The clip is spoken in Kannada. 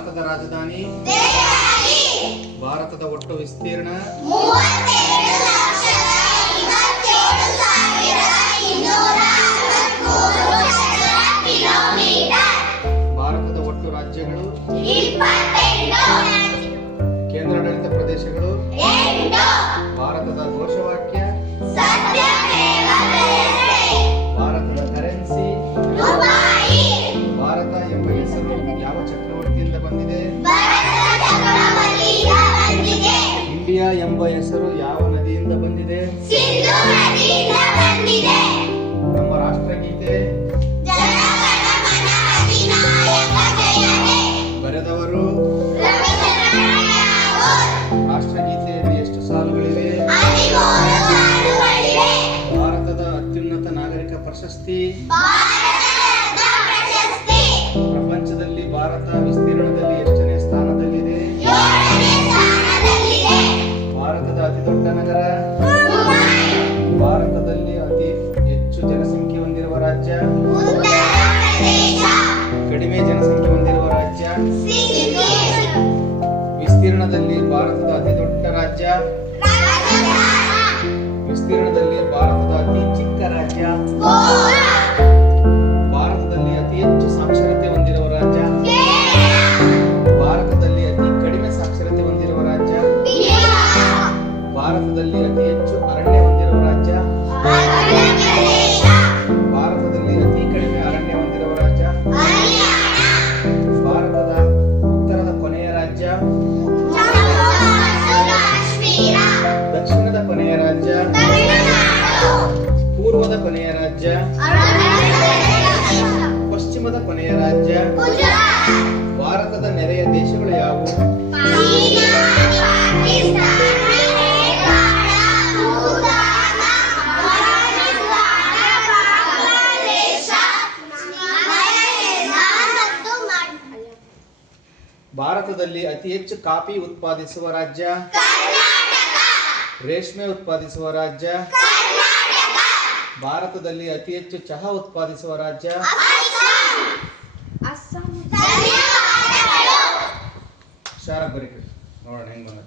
ಭಾರತದ ರಾಜಧಾನಿ ಭಾರತದ ಒಟ್ಟು ವಿಸ್ತೀರ್ಣ ಭಾರತದ ಒಟ್ಟು ರಾಜ್ಯಗಳು ಕೇಂದ್ರಾಡಳಿತ ಪ್ರದೇಶಗಳು ಭಾರತದ ಘೋಷವಾಕ್ಯ ಭಾರತದ ಕರೆನ್ಸಿ ಭಾರತ ಎಂಬ ಹೆಸರು ಯಾವ ಚಕ್ರವರ್ತಿಯಿಂದ ಬಂದಿದೆ ಇಂಡಿಯಾ ಎಂಬ ಹೆಸರು ಯಾವ ನದಿಯಿಂದ ಬಂದಿದೆ ನಮ್ಮ ರಾಷ್ಟ್ರಗೀತೆ ಬರೆದವರು ರಾಷ್ಟ್ರಗೀತೆಯಲ್ಲಿ ಎಷ್ಟು ಸಾಲುಗಳಿವೆ ಭಾರತದ ಅತ್ಯುನ್ನತ ನಾಗರಿಕ ಪ್ರಶಸ್ತಿ ಪ್ರಪಂಚದಲ್ಲಿ ಭಾರತ ವಿಸ್ತೀರ್ಣದಲ್ಲಿ ಎಷ್ಟನೇ ಸ್ಥಾನದಲ್ಲಿದೆ ಭಾರತದ ಅತಿ ದೊಡ್ಡ ನಗರ ಭಾರತದಲ್ಲಿ ಅತಿ ಹೆಚ್ಚು ಜನಸಂಖ್ಯೆ ಹೊಂದಿರುವ ರಾಜ್ಯ ಕಡಿಮೆ ಜನಸಂಖ್ಯೆ ಹೊಂದಿರುವ ರಾಜ್ಯ ವಿಸ್ತೀರ್ಣದಲ್ಲಿ ಭಾರತದ ಅತಿ ದೊಡ್ಡ ರಾಜ್ಯ ವಿಸ್ತೀರ್ಣದಲ್ಲಿ ಭಾರತದ ಅತಿ ಚಿಕ್ಕ ರಾಜ್ಯ ಭಾರತದಲ್ಲಿ ಅತಿ ಹೆಚ್ಚು ಸಾಕ್ಷರತೆ ಹೊಂದಿರುವ ರಾಜ್ಯ ಭಾರತದಲ್ಲಿ ಅತಿ ಕಡಿಮೆ ಸಾಕ್ಷರತೆ ಹೊಂದಿರುವ ರಾಜ್ಯ ಭಾರತದಲ್ಲಿ ಅತಿ ಹೆಚ್ಚು ಅರಣ್ಯ ಹೊಂದಿರುವ ರಾಜ್ಯ ಭಾರತದಲ್ಲಿ ಅತಿ ಕಡಿಮೆ ಅರಣ್ಯ ಹೊಂದಿರುವ ರಾಜ್ಯ ಭಾರತದ ಉತ್ತರದ ಕೊನೆಯ ರಾಜ್ಯ ದಕ್ಷಿಣದ ಕೊನೆಯ ರಾಜ್ಯ ಪೂರ್ವದ ಕೊನೆಯ ರಾಜ್ಯ ಪಶ್ಚಿಮದ ಕೊನೆಯ ರಾಜ್ಯ ಭಾರತದ ನೆರೆಯ ದೇಶಗಳು ಯಾವುವು ಭಾರತದಲ್ಲಿ ಅತಿ ಹೆಚ್ಚು ಕಾಫಿ ಉತ್ಪಾದಿಸುವ ರಾಜ್ಯ ರೇಷ್ಮೆ ಉತ್ಪಾದಿಸುವ ರಾಜ್ಯ ಭಾರತದಲ್ಲಿ ಅತಿ ಹೆಚ್ಚು ಚಹಾ ಉತ್ಪಾದಿಸುವ ರಾಜ್ಯ ಹುಷಾರಾಗಿ ಬರೀ ನೋಡೋಣ ಹೆಂಗ್ ಬಂದ